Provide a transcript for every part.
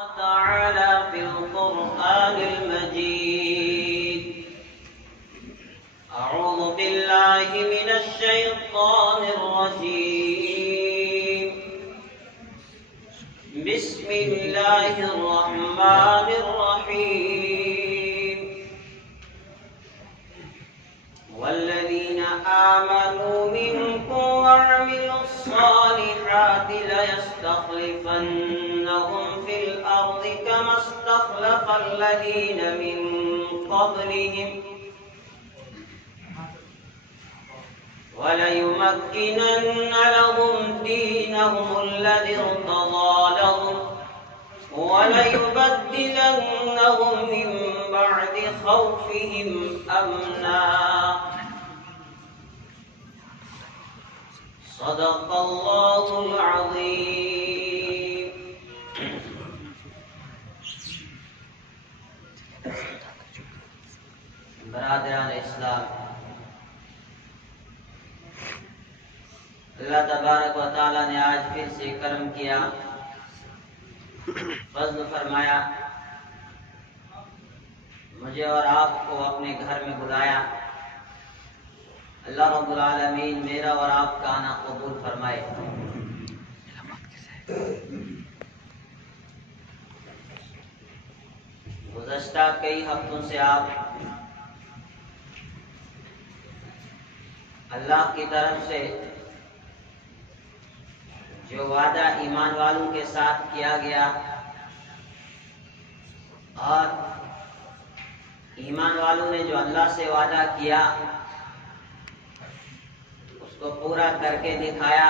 تعالى في القرآن المجيد. أعوذ بالله من الشيطان الرجيم. بسم الله الرحمن الرحيم. والذين آمنوا منكم وعملوا الصالحات ليستخلفنهم في الأرض كما استخلف الذين من قبلهم وليمكنن لهم دينهم الذي ارتضى لهم وليبدلنهم من بعد خوفهم أمنا. صدق الله العظيم. برادران اسلام، اللہ تبارک و تعالی نے آج پھر سے کرم کیا، فضل فرمایا، مجھے اور آپ کو اپنے گھر میں بلایا۔ اللہ رب العالمین میرا اور آپ کا آنا قبول فرمائے۔ گزشتہ کئی ہفتوں سے آپ اللہ کی طرف سے جو وعدہ ایمان والوں کے ساتھ کیا گیا اور ایمان والوں نے جو اللہ سے وعدہ کیا اس کو پورا کر کے دکھایا،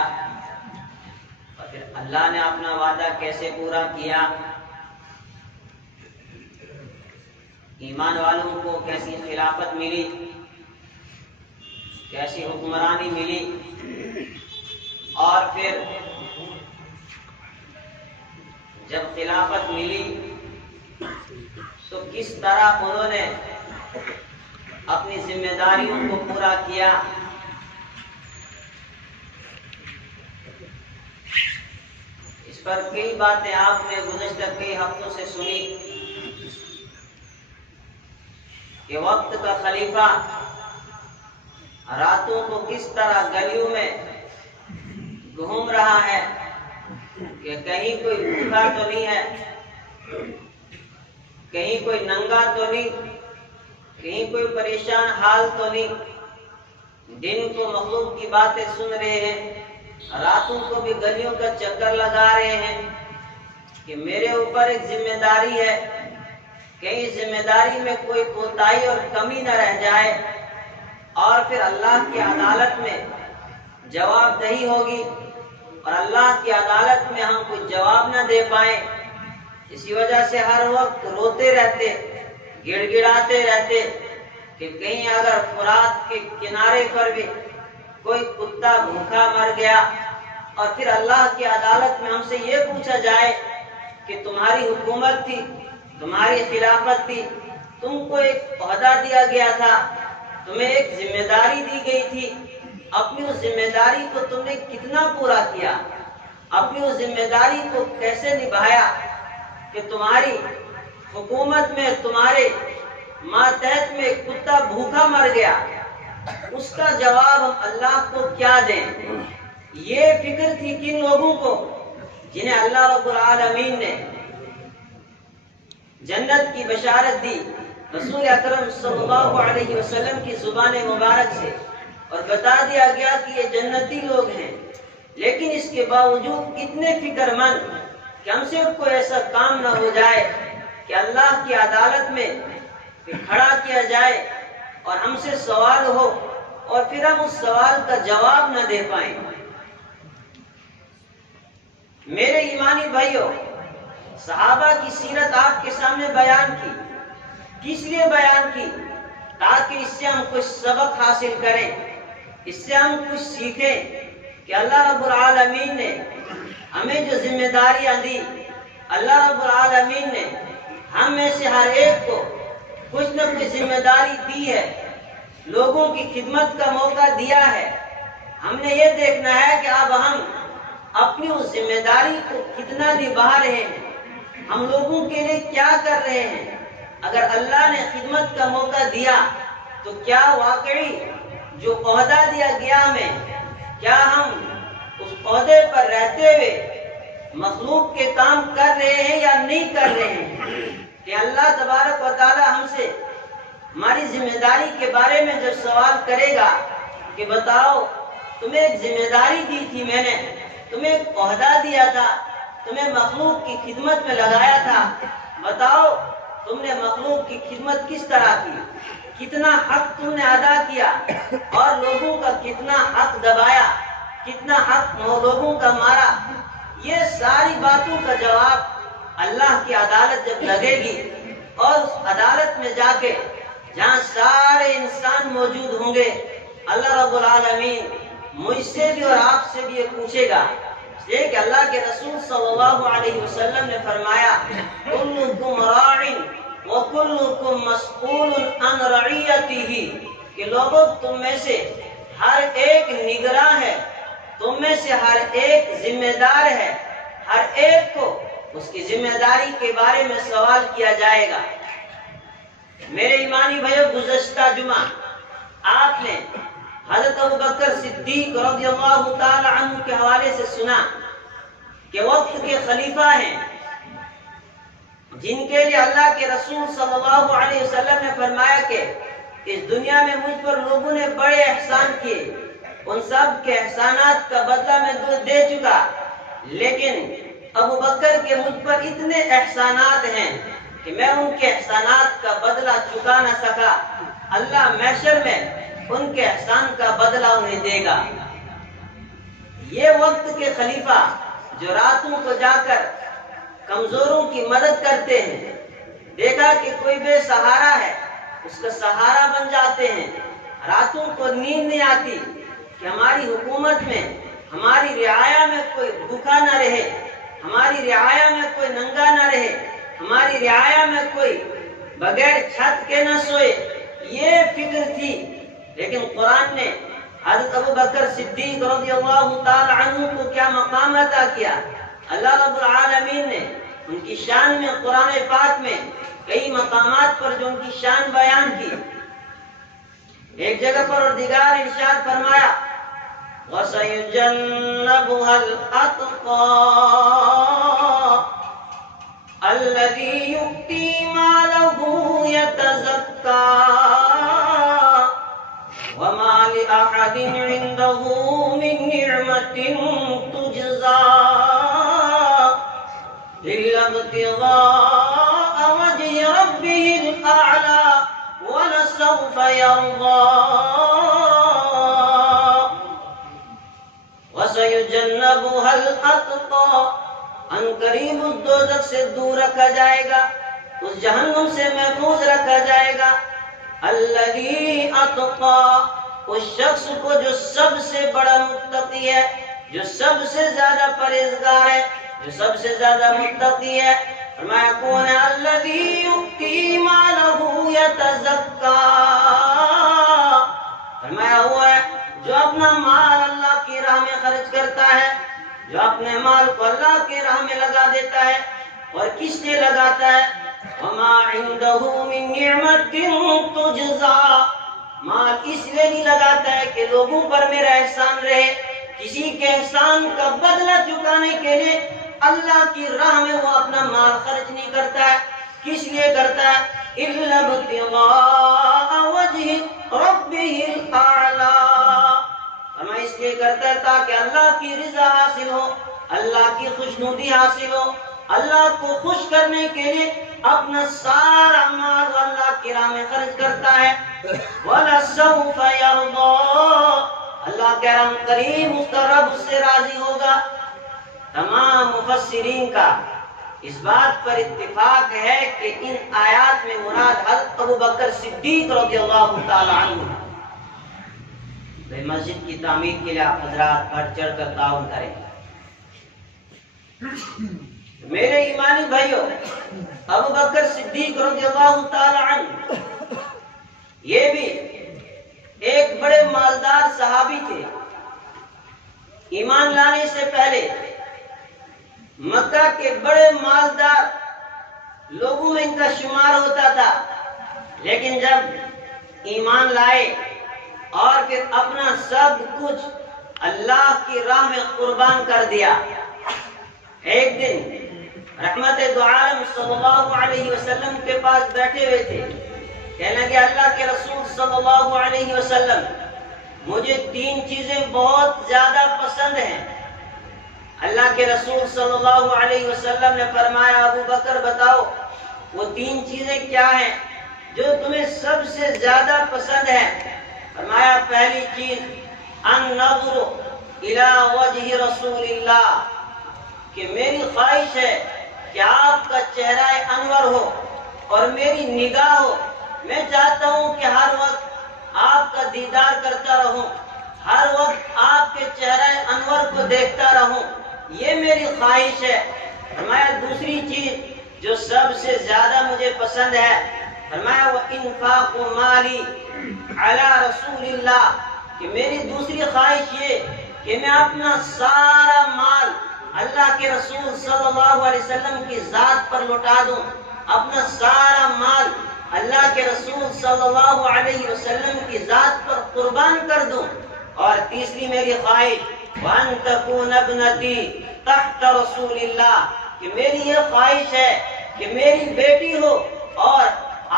اور پھر اللہ نے اپنا وعدہ کیسے پورا کیا، ایمان والوں کو کیسی خلافت ملی، کیسی حکمرانی ملی، اور پھر جب خلافت ملی تو کس طرح انہوں نے اپنی ذمہ داریوں کو پورا کیا۔ اس پر کئی باتیں آپ نے گزشتہ کئی ہفتوں سے سنی کہ وقت کا خلیفہ راتوں کو کس طرح گلیوں میں گھوم رہا ہے کہ کہیں کوئی بھوکا تو نہیں ہے، کہیں کوئی ننگا تو نہیں، کہیں کوئی پریشان حال تو نہیں۔ دن کو مخلوق کی باتیں سن رہے ہیں، راتوں کو بھی گلیوں کا چکر لگا رہے ہیں کہ میرے اوپر ایک ذمہ داری ہے، کہیں ذمہ داری میں کوئی کوتاہی اور کمی نہ رہ جائے، اور پھر اللہ کی عدالت میں جواب دہی ہوگی اور اللہ کی عدالت میں ہم کچھ جواب نہ دے پائیں۔ اسی وجہ سے ہر وقت روتے رہتے، گڑ گڑاتے رہتے کہ کہیں اگر فرات کے کنارے پر بھی کوئی کتا بھوکا مر گیا اور پھر اللہ کی عدالت میں ہم سے یہ پوچھا جائے کہ تمہاری حکومت تھی، تمہاری خلافت تھی، تم کو ایک عہدہ دیا گیا تھا، تمہیں ایک ذمہ داری دی گئی تھی، اپنی اس ذمہ داری کو تم نے کتنا پورا کیا، اپنی اس ذمہ داری کو کیسے نبھایا کہ تمہاری حکومت میں تمہارے ماتحت میں کتا بھوکا مر گیا، اس کا جواب ہم اللہ کو کیا دیں۔ یہ فکر تھی کن لوگوں کو جنہیں اللہ رب العالمین نے جنت کی بشارت دی رسول اکرم صلی اللہ علیہ وسلم کی زبان مبارک سے، اور بتا دیا گیا کہ یہ جنتی لوگ ہیں، لیکن اس کے باوجود کتنے فکر مند کہ ہم سے کوئی ایسا کام نہ ہو جائے کہ اللہ کی عدالت میں کھڑا کیا جائے اور ہم سے سوال ہو اور پھر ہم اس سوال کا جواب نہ دے پائیں۔ میرے ایمانی بھائیوں، صحابہ کی سیرت آپ کے سامنے بیان کی، کس لیے بیان کی؟ تاکہ اس سے ہم کچھ سبق حاصل کریں، اس سے ہم کچھ سیکھیں کہ اللہ رب العالمین نے ہمیں جو ذمہ داریاں دی، اللہ رب العالمین نے ہم میں سے ہر ایک کو کچھ نہ کچھ ذمہ داری دی ہے، لوگوں کی خدمت کا موقع دیا ہے۔ ہم نے یہ دیکھنا ہے کہ اب ہم اپنی اس ذمہ داری کو کتنا نبھا رہے ہیں، ہم لوگوں کے لیے کیا کر رہے ہیں؟ اگر اللہ نے خدمت کا موقع دیا تو کیا واقعی جو عہدہ دیا گیا ہمیں، کیا ہم اس عہدے پر رہتے ہوئے مخلوق کے کام کر رہے ہیں یا نہیں کر رہے ہیں؟ کہ اللہ تبارک و تعالی ہم سے ہماری ذمہ داری کے بارے میں جب سوال کرے گا کہ بتاؤ تمہیں ایک ذمہ داری دی تھی، میں نے تمہیں ایک عہدہ دیا تھا، تمہیں مخلوق کی خدمت میں لگایا تھا، بتاؤ تم نے مخلوق کی خدمت کس طرح کی، کتنا حق تم نے ادا کیا اور لوگوں کا کتنا حق دبایا، کتنا حق لوگوں کا مارا۔ یہ ساری باتوں کا جواب اللہ کی عدالت جب لگے گی اور اس عدالت میں جا کے جہاں سارے انسان موجود ہوں گے، اللہ رب العالمین مجھ سے بھی اور آپ سے بھی یہ پوچھے گا۔ کہ اللہ کے رسول صلی اللہ علیہ وسلم نے فرمایا کلکم راع وکلکم مسئول عن رعیتہ، کہ لوگوں تم میں سے ہر ایک نگراں ہے، تم میں سے ہر ایک ذمہ دار ہے، ہر ایک کو اس کی ذمہ داری کے بارے میں سوال کیا جائے گا۔ میرے ایمانی بھائیو، گزشتہ جمعہ آپ نے حضرت ابوبکر صدیق رضی اللہ تعالی عنہ کے حوالے سے سنا کہ وقت کے خلیفہ ہیں جن کے لیے اللہ کے رسول صلی اللہ علیہ وسلم نے فرمایا کہ اس دنیا میں مجھ پر لوگوں نے بڑے احسان کیے، ان سب کے احسانات کا بدلہ میں دے چکا، لیکن ابوبکر کے مجھ پر اتنے احسانات ہیں کہ میں ان کے احسانات کا بدلہ چکا نہ سکا، اللہ محشر میں ان کے احسان کا بدلہ انہیں دے گا۔ یہ وقت کے خلیفہ جو راتوں کو جا کر کمزوروں کی مدد کرتے ہیں، دیکھا کہ کوئی بے سہارا ہے اس کا سہارا بن جاتے ہیں، راتوں کو نیند نہیں آتی کہ ہماری حکومت میں، ہماری رعایا میں کوئی بھوکا نہ رہے، ہماری رعایا میں کوئی ننگا نہ رہے، ہماری رعایا میں کوئی بغیر چھت کے نہ سوئے، یہ فکر تھی۔ لیکن قرآن نے حضرت ابوبکر صدیق رضی اللہ تعالی عنہ کو کیا مقام عطا کیا؟ اللہ رب العالمین نے ان کی شان میں قرآن پاک میں کئی مقامات پر جو ان کی شان بیان کی۔ ایک جگہ پر پروردگار ارشاد فرمایا وَسَيُجَنَّبُهَا الْأَتْقَى الَّذِي يُؤْتِي مَالَهُ يَتَزَكَّى وَمَا لِأَحَدٍ عِندَهُ مِن نِّعْمَةٍ تُجْزَى إِلَّا ابْتِغَاءَ وَجْهِ رَبِّهِ الْأَعْلَى وَلَسَوْفَ يَرْضَى وَسَيُجَنَّبُهَا الْأَتْقَى، ان قریب اس دوزخ سے دور رکھا جائے گا، اس جہنم سے محفوظ رکھا جائے گا۔ الذی اتقى، اس شخص کو جو سب سے بڑا متقی ہے، جو سب سے زیادہ پرہیزگار ہے، جو سب سے زیادہ متقی ہے۔ فرمایا کون ہے؟ الذی یؤتی مالہ یتزکا، فرمایا وہ ہے جو اپنا مال اللہ کی راہ میں خرچ کرتا ہے، جو اپنے مال کو اللہ کی راہ میں لگا دیتا ہے۔ اور کس لیے لگاتا ہے؟ وَمَا عِندَهُ مِن نِّعْمَةٍ تُجْزَى، مال اس لیے نہیں لگاتا ہے کہ لوگوں پر میرا احسان رہے، کسی کے احسان کا بدلہ چکانے کے لیے اللہ کی راہ میں وہ اپنا مال خرچ نہیں کرتا ہے۔ کس لیے کرتا ہے؟ إِلَّا ابْتِغَاءَ وَجْهِ رَبِّهِ الْأَعْلَى، ہمیں اس لیے کرتا ہے تاکہ اللہ کی رضا حاصل ہو، اللہ کی خوشنودی حاصل ہو۔ اللہ کو خوش کرنے کے لیے اپنا سارا مال اللہ کی راہ میں خرچ کرتا ہے۔ وَلَسَوْفَ يَرْضَى، اللہ کہہ رہا ہوں قریب اس کا رب اس سے راضی ہوگا۔ تمام مفسرین کا اس بات پر اتفاق ہے کہ ان آیات میں مراد حضرت ابوبکر صدیق رضی اللہ تعالی عنہ۔ مسجد کی تعمیر کے لیے آپ حضرات بڑھ چڑھ کر تعاون کریں۔ میرے ایمانی بھائیوں، ابوبکر صدیق رضی اللہ تعالی عنہ یہ بھی ایک بڑے مالدار صحابی تھے۔ ایمان لانے سے پہلے مکہ کے بڑے مالدار لوگوں میں ان کا شمار ہوتا تھا، لیکن جب ایمان لائے اور پھر اپنا سب کچھ اللہ کی راہ میں قربان کر دیا۔ ایک دن رحمت دو عالم صلی اللہ علیہ وسلم کے پاس بیٹھے ہوئے تھے، کہنے لگے اللہ کے رسول صلی اللہ علیہ وسلم مجھے 3 چیزیں بہت زیادہ پسند ہیں۔ اللہ کے رسول صلی اللہ علیہ وسلم نے فرمایا ابو بکر بتاؤ وہ 3 چیزیں کیا ہیں جو تمہیں سب سے زیادہ پسند ہے؟ فرمایا پہلی چیز النظر الی وجہ رسول اللہ، کہ میری خواہش ہے کہ آپ کا چہرہ انور ہو اور میری نگاہ ہو، میں چاہتا ہوں کہ ہر وقت آپ کا دیدار کرتا رہوں، ہر وقت آپ کے چہرہ انور کو دیکھتا رہوں، یہ میری خواہش ہے۔ فرمایا دوسری چیز جو سب سے زیادہ مجھے پسند ہے، فرمایا وہ انفاق مالی علی رسول اللہ، کہ میری دوسری خواہش یہ کہ میں اپنا سارا مال اللہ کے رسول صلی اللہ علیہ وسلم کی ذات پر لوٹا دوں، اپنا سارا مال اللہ کے رسول صلی اللہ علیہ وسلم کی ذات پر قربان کر دوں۔ اور تیسری میری خواہش وَأَن تَكُونَ ابْنَتِي تحت رسول اللہ، کہ میری یہ خواہش ہے کہ میری بیٹی ہو اور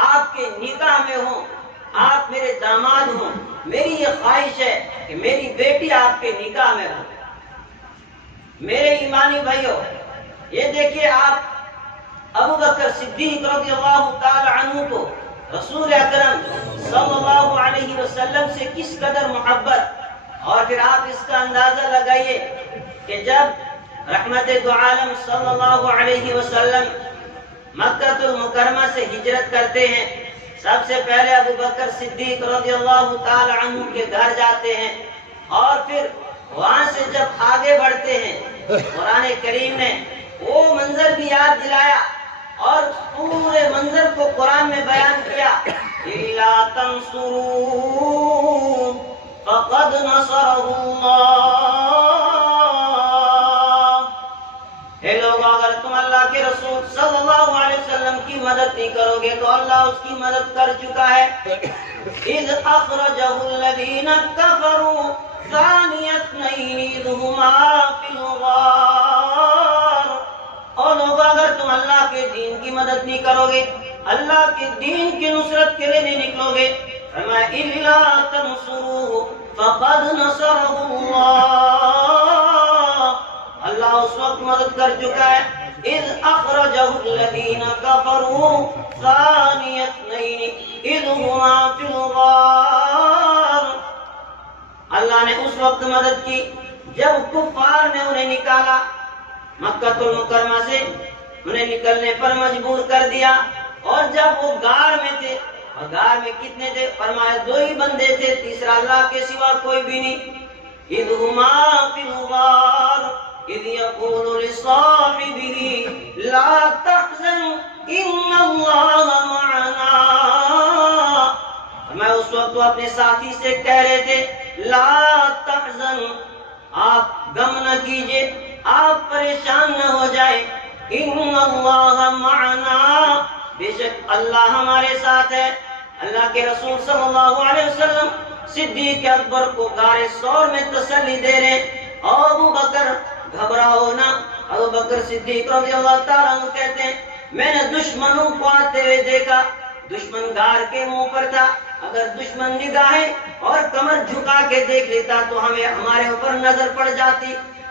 آپ کے نکاح میں ہوں، آپ میرے داماد ہوں، میری یہ خواہش ہے کہ میری بیٹی آپ کے نکاح میں ہو۔ میرے ایمانی بھائیوں، یہ دیکھیے آپ ابو بکر صدیق رضی اللہ تعالی عنہ کو رسول اکرم صلی اللہ علیہ وسلم سے کس قدر محبت، اور پھر آپ اس کا اندازہ لگائیے کہ جب رحمت دو عالم صلی اللہ علیہ وسلم مکہ المکرمہ سے ہجرت کرتے ہیں، سب سے پہلے ابو بکر صدیق رضی اللہ تعالی عنہ کے گھر جاتے ہیں، اور پھر وہاں سے جب آگے بڑھتے ہیں قرآن کریم نے وہ منظر بھی یاد دلایا اور پورے منظر کو قرآن میں بیان کیا۔ إِلَّا تَنْصُرُوا فَقَدْ نَصَرَهُ اللَّهُ، اے لوگ اگر تم اللہ کے رسول صلی اللہ علیہ وسلم کی مدد نہیں کرو گے تو اللہ اس کی مدد کر چکا ہے۔ إِذْ أَخْرَجَهُ الَّذِينَ كَفَرُوا ثَانِيَ اثْنَيْنِ إِذْ هُمَا فِي الْغَارِ، اور لوگ اگر تم اللہ کے دین کی مدد نہیں کرو گے، اللہ کے دین کی نصرت کے لیے نہیں نکلو گے، فرمایا إِلَّا تَنْصُرُوهُ فَقَدْ نَصَرَهُ اللَّهُ، اللہ اس وقت مدد کر چکا ہے۔ إِذْ أَخْرَجَهُ الَّذِينَ كَفَرُوا ثَانِيَ اثْنَيْنِ إِذْ هُمَا فِي الْغَارِ، اللہ نے اس وقت مدد کی جب کفار نے انہیں نکالا مکہ المکرمہ سے، انہیں نکلنے پر مجبور کر دیا، اور جب وہ غار میں تھے، اور غار میں کتنے تھے؟ فرمایا 2 ہی بندے تھے، تیسرا اللہ کے سوا کوئی بھی نہیں۔ إِذْ هُمَا فِي الْغَارِ إِذْ يَقُولُ لِصَاحِبِهِ لَا تَحْزَنْ إِنَّ اللَّهَ مَعَنَا، میں اس وقت وہ اپنے ساتھی سے کہہ رہے تھے لا تحزن، آپ غم نہ کیجئے، آپ پریشان نہ ہو جائے، ان اللہ معنا، بے شک اللہ ہمارے ساتھ ہے۔ اللہ کے رسول صلی اللہ علیہ وسلم صدیق اکبر کو غار ثور میں تسلی دے رہے، اور ابو بکر گھبراؤ نہ۔ ابو بکر صدیق رضی اللہ تعالیٰ عنہ کہتے ہیں میں نے دشمنوں کو آتے ہوئے دیکھا، دشمن غار کے منہ پر تھا، اگر دشمن نگاہیں اور کمر جھکا کے دیکھ لیتا تو ہمیں ہمارے اوپر نظر پڑ جاتی،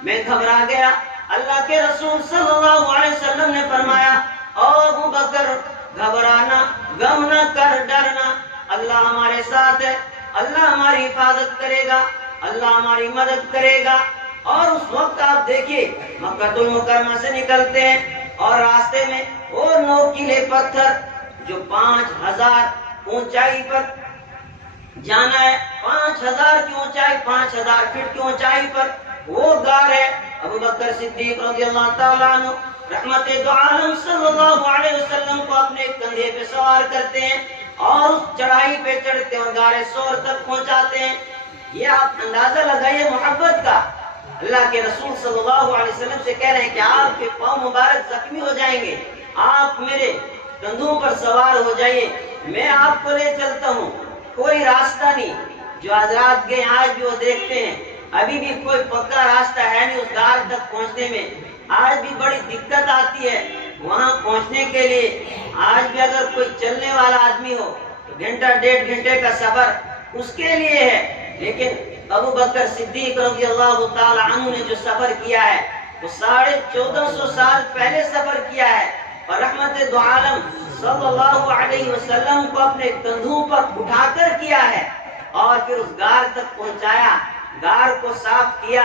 میں گھبرا گیا۔ اللہ کے رسول صلی اللہ علیہ وسلم نے فرمایا او ابو بکر گھبرانا، غم نہ کر، ڈرنا، اللہ ہمارے ساتھ ہے، اللہ ہماری حفاظت کرے گا، اللہ ہماری مدد کرے گا۔ اور اس وقت آپ دیکھیے مکہ المکرمہ سے نکلتے ہیں اور راستے میں وہ نوکیلے پتھر جو 5000 اونچائی پر جانا ہے، 5000 کی اونچائی، 5000 فٹ کی اونچائی پر وہ غار ہے۔ ابو بکر صدیق رضی اللہ تعالیٰ عنہ رحمت دو عالم صلی اللہ علیہ وسلم کو اپنے کندھے پہ سوار کرتے ہیں اور اس چڑھائی پہ چڑھتے ہیں اور غار ثور تک پہنچاتے ہیں۔ یہ آپ اندازہ لگائیے محبت کا، اللہ کے رسول صلی اللہ علیہ وسلم سے کہہ رہے ہیں کہ آپ کے پاؤں مبارک زخمی ہو جائیں گے، آپ میرے کندھوں پر سوار ہو جائیے، میں آپ کو لے چلتا ہوں، کوئی راستہ نہیں۔ جو حضرات گئے آج بھی وہ دیکھتے ہیں ابھی بھی کوئی پکا راستہ ہے نہیں اس غار تک پہنچنے میں، آج بھی بڑی دقت آتی ہے وہاں پہنچنے کے لیے۔ آج بھی اگر کوئی چلنے والا آدمی ہو تو گھنٹہ ڈیڑھ گھنٹے کا سفر اس کے لیے ہے، لیکن ابو بکر صدیق رضی اللہ تعالی عنہ نے جو سفر کیا ہے وہ 1450 سال پہلے سفر کیا ہے، اور رحمت دو عالم صلی اللہ علیہ وسلم کو اپنے کندھوں پر اٹھا کر کیا ہے، اور پھر اس غار تک پہنچایا، غار کو صاف کیا،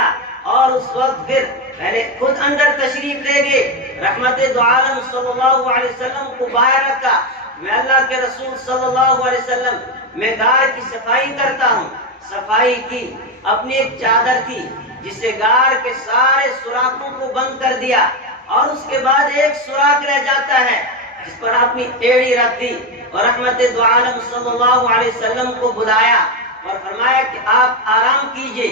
اور اس وقت پھر پہلے خود اندر تشریف لے گئے، رحمت دو عالم صلی اللہ علیہ وسلم کو باہر رکھا، میں اللہ کے رسول صلی اللہ علیہ وسلم میں غار کی صفائی کرتا ہوں۔ صفائی کی، اپنی ایک چادر تھی جس سے غار کے سارے سوراخوں کو بند کر دیا، اور اس کے بعد ایک سوراخ رہ جاتا ہے جس پر اپنی ایڑی رکھ دی، اور رحمت دو عالم صلی اللہ علیہ وسلم کو بلایا اور فرمایا کہ آپ آرام کیجئے۔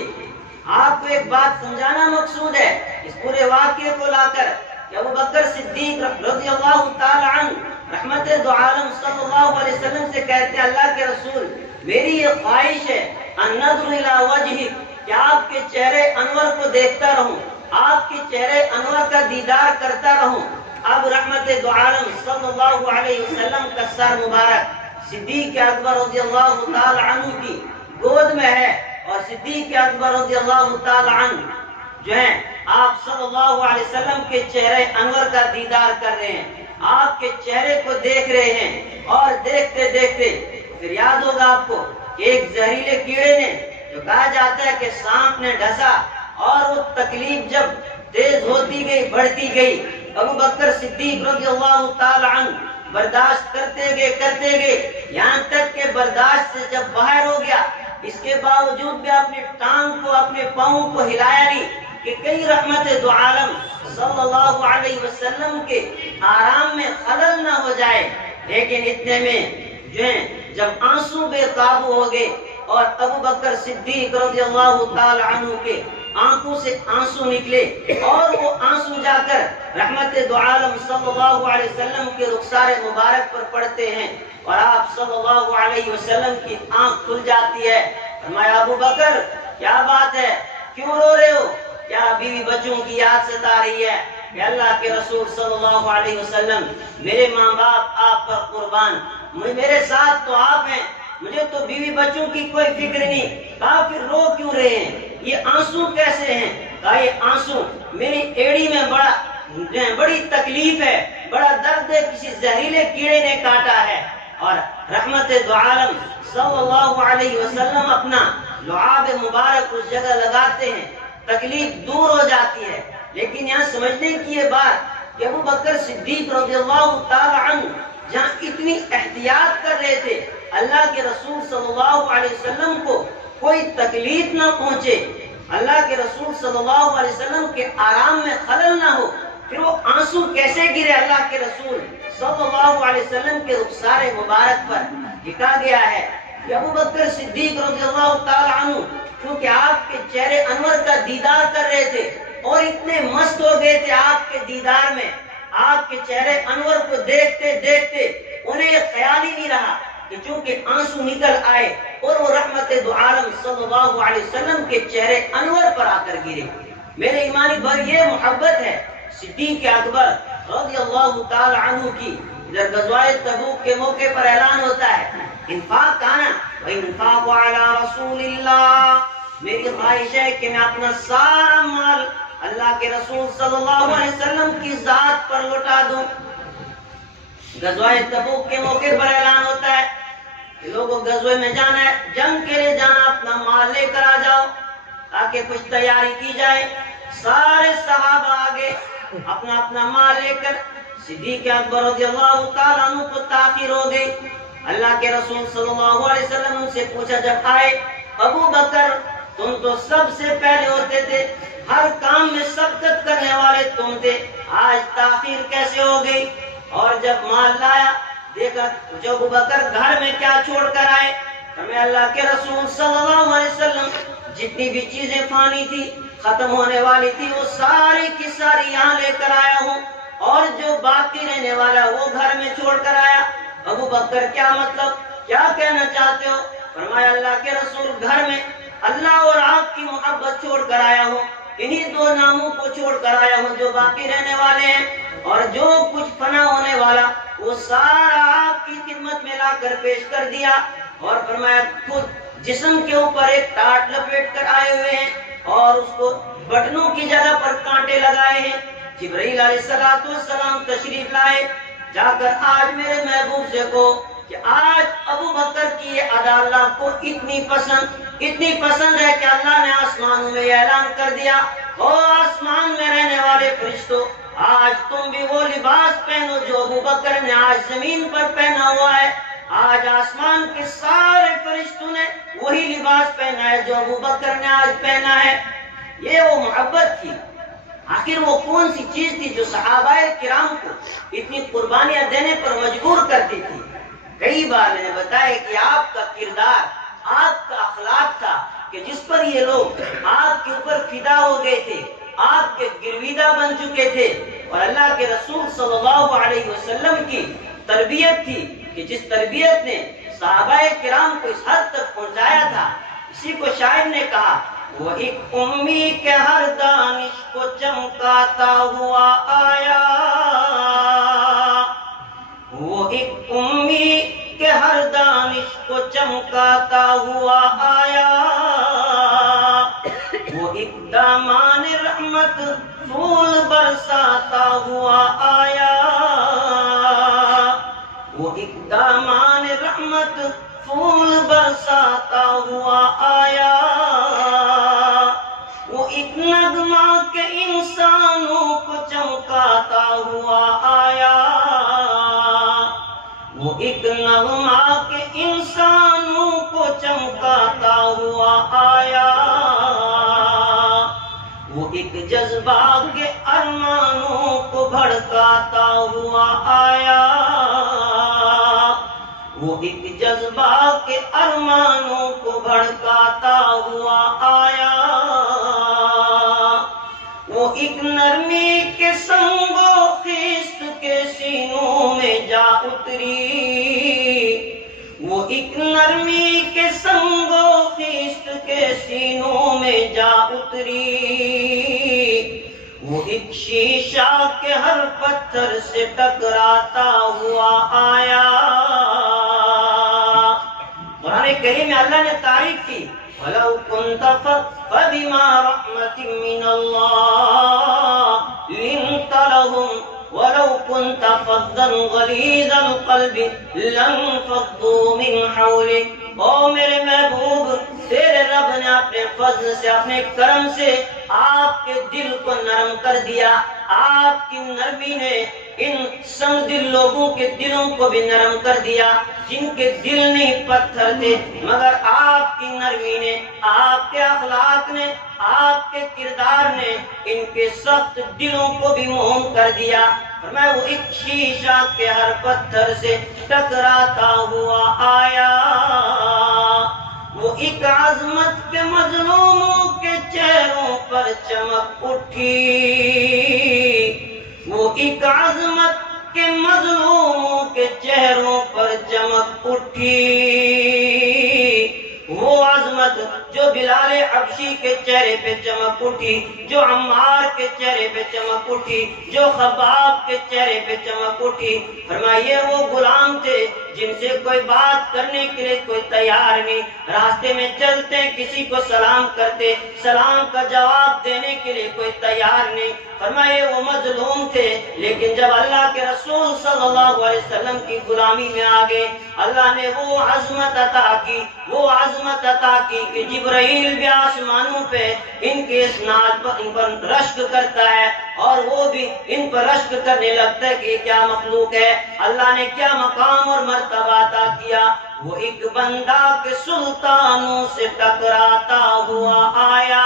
آپ کو ایک بات سمجھانا مقصود ہے اس پورے واقعے کو لا کر کہ ابو بکر صدیق رضی اللہ تعالی عنہ رحمت دو عالم صلی اللہ علیہ وسلم سے کہتے ہیں اللہ کے رسول میری یہ خواہش ہے ان نظر الی وجہک کہ آپ کے چہرے انور کو دیکھتا رہوں، آپ کے چہرے انور کا دیدار کرتا رہوں۔ اب رحمت دو عالم صلی اللہ علیہ وسلم کا سر مبارک صدیق اکبر رضی اللہ تعالی عنہ کی گود میں ہے، اور صدیق اکبر رضی اللہ تعالی عنہ جو ہیں آپ صلی اللہ علیہ وسلم کے چہرے انور کا دیدار کر رہے ہیں، آپ کے چہرے کو دیکھ رہے ہیں، اور دیکھتے دیکھتے پھر یاد ہوگا آپ کو کہ ایک زہریلے کیڑے نے جو کہا جاتا ہے کہ سانپ نے ڈسا، اور وہ تکلیف جب تیز ہوتی گئی بڑھتی گئی، ابو بکر صدیق رضی اللہ تعالی عنہ برداشت کرتے گئے یہاں تک کہ برداشت سے جب باہر ہو گیا، اس کے باوجود بھی اپنے ٹانگ کو اپنے پاؤں کو ہلایا نہیں کہ کئی رحمت دو عالم صلی اللہ علیہ وسلم کے آرام میں خلل نہ ہو جائے۔ لیکن اتنے میں جو ہیں جب آنسو بے قابو ہو گئے اور ابو بکر صدیق رضی اللہ تعالی عنہ کے آنکھوں سے آنسو نکلے، اور وہ آنسو جا کر رحمت دو عالم صلی اللہ علیہ وسلم کے رخسار مبارک پر پڑتے ہیں، اور آپ صلی اللہ علیہ وسلم کی آنکھ کھل جاتی ہے۔ فرمایا ابو بکر کیا بات ہے، کیوں رو رہے ہو، کیا بیوی بچوں کی یاد ستا رہی ہے؟ کہ اللہ کے رسول صلی اللہ علیہ وسلم میرے ماں باپ آپ پر قربان، میرے ساتھ تو آپ ہیں، مجھے تو بیوی بچوں کی کوئی فکر نہیں۔ کہا پھر رو کیوں رہے ہیں، یہ آنسو کیسے ہیں؟ کہا یہ آنسو میری ایڑی میں بڑی تکلیف ہے، بڑا درد ہے، کسی زہریلے کیڑے نے کاٹا ہے۔ اور رحمت دو عالم صلی اللہ علیہ وسلم اپنا لعاب مبارک اس جگہ لگاتے ہیں، تکلیف دور ہو جاتی ہے۔ لیکن یہاں سمجھنے کی یہ بات کہ ابو بکر صدیق رضی اللہ تعالی عنہ جہاں اتنی احتیاط کر رہے تھے اللہ کے رسول صلی اللہ علیہ وسلم کو کوئی تکلیف نہ پہنچے، اللہ کے رسول صلی اللہ علیہ وسلم کے آرام میں خلل نہ ہو، پھر وہ آنسو کیسے گرے اللہ کے رسول صلی اللہ علیہ وسلم کے رخسار مبارک پر؟ لکھا گیا ہے کہ ابو بکر صدیق رضی اللہ تعالی عنہ کیونکہ آپ کے چہرے انور کا دیدار کر رہے تھے اور اتنے مست ہو گئے تھے آپ کے دیدار میں، آپ کے چہرے انور کو دیکھتے دیکھتے انہیں یہ خیال ہی نہیں رہا کہ چونکہ آنسو نکل آئے اور وہ رحمت دو عالم صلی اللہ علیہ وسلم کے چہرے انور پر آ کر گرے۔ میرے ایمانی بھائی یہ محبت ہے صدیق اکبر رضی اللہ تعالی عنہ کی۔ ادھر غزوہ تبوک کے موقع پر اعلان ہوتا ہے انفاق کانا وانفاق علی رسول اللہ، میری خواہش ہے کہ میں اپنا سارا مال اللہ کے رسول صلی اللہ علیہ وسلم کی ذات پر لوٹا دوں۔ غزوہ تبوک کے موقع پر اعلان ہوتا ہے کہ لوگوں غزوے میں جانا ہے، جنگ کے لیے جانا، اپنا مال لے کر آ جاؤ تاکہ کچھ تیاری کی جائے۔ سارے صحابہ آگے اپنا اپنا مال لے کر، صدیق اکبر رضی اللہ تعالیٰ عنہ کو تاخیر ہو گئی۔ اللہ کے رسول صلی اللہ علیہ وسلم ان سے پوچھا جب آئے ابو بکر تم تو سب سے پہلے ہوتے تھے، ہر کام میں سبقت کرنے والے تم تھے، آج تاخیر کیسے ہو گئی؟ اور جب مال لایا دیکھا جو ابو بکر گھر میں کیا چھوڑ کر آئے، ہمیں اللہ کے رسول صلی اللہ علیہ وسلم جتنی بھی چیزیں فانی تھی ختم ہونے والی تھی وہ ساری کی ساری یہاں لے کر آیا ہوں، اور جو باقی رہنے والا وہ گھر میں چھوڑ کر آیا۔ ابو بکر کیا مطلب، کیا کہنا چاہتے ہو؟ فرمایا اللہ کے رسول گھر میں اللہ اور آپ کی محبت چھوڑ کر آیا ہوں، انہی دو ناموں کو چھوڑ کر آیا ہوں جو باقی رہنے والے ہیں، اور جو کچھ فنا ہونے والا وہ سارا آپ کی خدمت میں لا کر پیش کر دیا۔ اور فرمایا خود جسم کے اوپر ایک ٹاٹ لپیٹ کر آئے ہوئے ہیں اور اس کو بٹنوں کی جگہ پر کانٹے لگائے ہیں۔ جبرائیل علیہ السلام تشریف لائے، جا کر آج میرے محبوب سے کہو کہ آج ابو بکر کی یہ ادا اللہ کو اتنی پسند ہے کہ اللہ نے آسمان میں اعلان کر دیا، او آسمان میں رہنے والے فرشتوں، آج تم بھی وہ لباس پہنو جو ابو بکر نے آج زمین پر پہنا ہوا ہے۔ آج آسمان کے سارے فرشتوں نے وہی لباس پہنا ہے جو ابو بکر نے آج پہنا ہے۔ یہ وہ محبت تھی۔ آخر وہ کون سی چیز تھی جو صحابہ کرام کو اتنی قربانیاں دینے پر مجبور کرتی تھی؟ کئی بار میں نے بتایا کہ آپ کا کردار، آپ کا اخلاق تھا کہ جس پر یہ لوگ آپ کے اوپر فدا ہو گئے تھے، آپ کے گرویدہ بن چکے تھے، اور اللہ کے رسول صلی اللہ علیہ وسلم کی تربیت تھی کہ جس تربیت نے صحابہ کرام کو اس حد تک پہنچایا تھا۔ اسی کو شاعر نے کہا، وہ ایک امی کے ہر دانش کو چمکاتا ہوا آیا، وہ ایک امی کے ہر دانش کو چمکاتا ہوا آیا، وہ ایک دامان رحمت پھول برساتا ہوا آیا، وہ ایک دامان رحمت پھول برساتا ہوا آیا، وہ ایک نغمہ کے انسانوں کو چمکاتا ہوا آیا، وہ ایک نغمہ کے انسانوں کو چمکاتا ہوا آیا، وہ ایک جذبہ کے ارمانوں کو بھڑکاتا ہوا آیا، وہ ایک جذبہ کے ارمانوں کو بھڑکاتا ہوا آیا، وہ ایک نرمی کے سنگ و خیست کے سینوں میں جا اتری، وہ ایک نرمی کے سنگ و خیست کے سینوں میں جا اتری، وہ ایک شیشہ کے ہر پتھر سے ٹکراتا ہوا آیا۔ قرآن کریم میں اللہ نے تعریف کی، وَلَوْ كُنْتَ فَبِمَا رَحْمَةٍ مِّنَ اللَّهِ لِنْتَ لَهُمْ وَلَوْ كُنْتَ فَظًّا غَلِيظَ الْقَلْبِ لَانفَضُّوا مِنْ حَوْلِكَ۔ او میرے محبوب، تیرے رب نے اپنے فضل سے، اپنے کرم سے آپ کے دل کو نرم کر دیا۔ آپ کی نرمی نے ان سنگ دل لوگوں کے دلوں کو بھی نرم کر دیا جن کے دل نہیں پتھر تھے، مگر آپ کی نرمی نے، آپ کے اخلاق نے، آپ کے کردار نے ان کے سخت دلوں کو بھی موم کر دیا۔ میں وہ ایک شیشہ کے ہر پتھر سے ٹکراتا ہوا آیا، وہ ایک عظمت کے مظلوموں کے چہروں پر چمک اٹھی، وہ ایک عظمت کے مظلوموں کے چہروں پر چمک اٹھی، وہ عظمت جو بلال حبشی کے چہرے پہ چمک اٹھی، جو عمار کے چہرے پہ چمک اٹھی، جو خباب کے چہرے پہ چمک اٹھی۔ فرمائیے وہ غلام تھے جن سے کوئی بات کرنے کے لیے کوئی تیار نہیں، راستے میں چلتے کسی کو سلام کرتے، سلام کا جواب دینے کے لیے کوئی تیار نہیں۔ فرمائے وہ مظلوم تھے، لیکن جب اللہ کے رسول صلی اللہ علیہ وسلم کی غلامی میں آگے، اللہ نے وہ عظمت عطا کی، وہ عظمت عطا کی کہ جبرائیل بھی آسمانوں پہ ان کے اسناد پر ان پر رشک کرتا ہے، اور وہ بھی ان پر رشک کرنے لگتا ہے کہ یہ کیا مخلوق ہے، اللہ نے کیا مقام اور مرتبہ عطا کیا۔ وہ ایک بندہ کے سلطانوں سے ٹکراتا ہوا آیا۔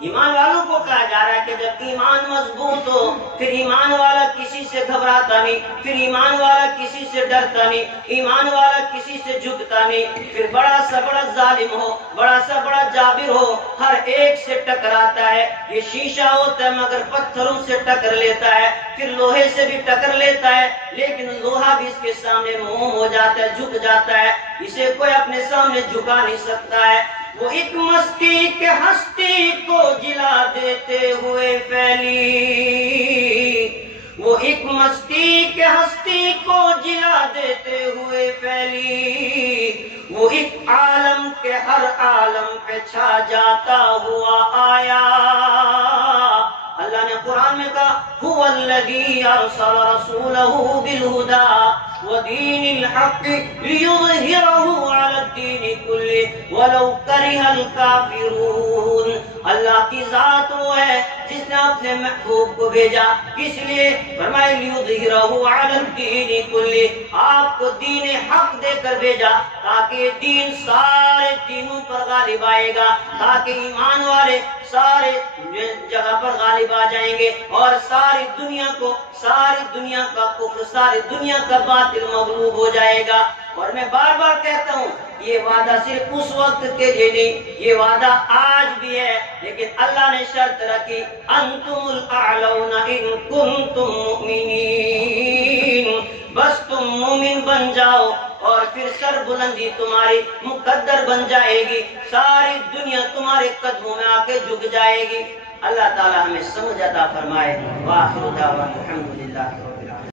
ایمان والوں کو کو کہا جا رہا ہے کہ جب ایمان مضبوط ہو پھر ایمان والا کسی سے گھبراتا نہیں، پھر ایمان والا کسی سے ڈرتا نہیں، ایمان والا کسی سے جھکتا نہیں، پھر بڑا سا بڑا ظالم ہو، بڑا سا بڑا جابر ہو، ہر ایک سے ٹکراتا ہے۔ یہ شیشہ ہوتا ہے مگر پتھروں سے ٹکر لیتا ہے، پھر لوہے سے بھی ٹکر لیتا ہے، لیکن لوہا بھی اس کے سامنے موم ہو جاتا ہے، جھک جاتا ہے، اسے کوئی اپنے سامنے جھکا نہیں سکتا ہے۔ وہ ایک مستی کے ہستی کو جلا دیتے ہوئے پھیلی، وہ ایک مستی کے ہستی کو جلا دیتے ہوئے پھیلی، وہ ایک عالم کے ہر عالم پہ چھا جاتا ہوا آیا۔ اللہ نے قرآن میں کہا هو الذی ارسل رسولہ بالہدی ودین الحق لیظہرہ علی الدین کلہ ولو کرہ الکافرون۔ اللہ کی ذات وہ ہے جس نے اپنے محبوب کو بھیجا، کس لیے؟ فرمائے لیظہرہ علی الدین کلہ، آپ کو دین حق دے کر بھیجا تاکہ دین سارے دینوں پر غالب آئے گا، تاکہ ایمان والے سارے جگہ پر غالب آ جائیں گے اور ساری دنیا کا کفر، ساری دنیا کا باطل مغلوب ہو جائے گا۔ اور میں بار بار کہتا ہوں یہ وعدہ صرف اس وقت کے لیے نہیں، یہ وعدہ آج بھی ہے، لیکن اللہ نے شرط رکھی انتم الاعلون ان کنتم مؤمنین، بس تم مومن بن جاؤ اور پھر سر بلندی تمہاری مقدر بن جائے گی، ساری دنیا تمہارے قدموں میں آ کے جھک جائے گی۔ اللہ تعالی ہمیں سمجھ عطا فرمائے۔ وآخر دعوانا الحمدللہ۔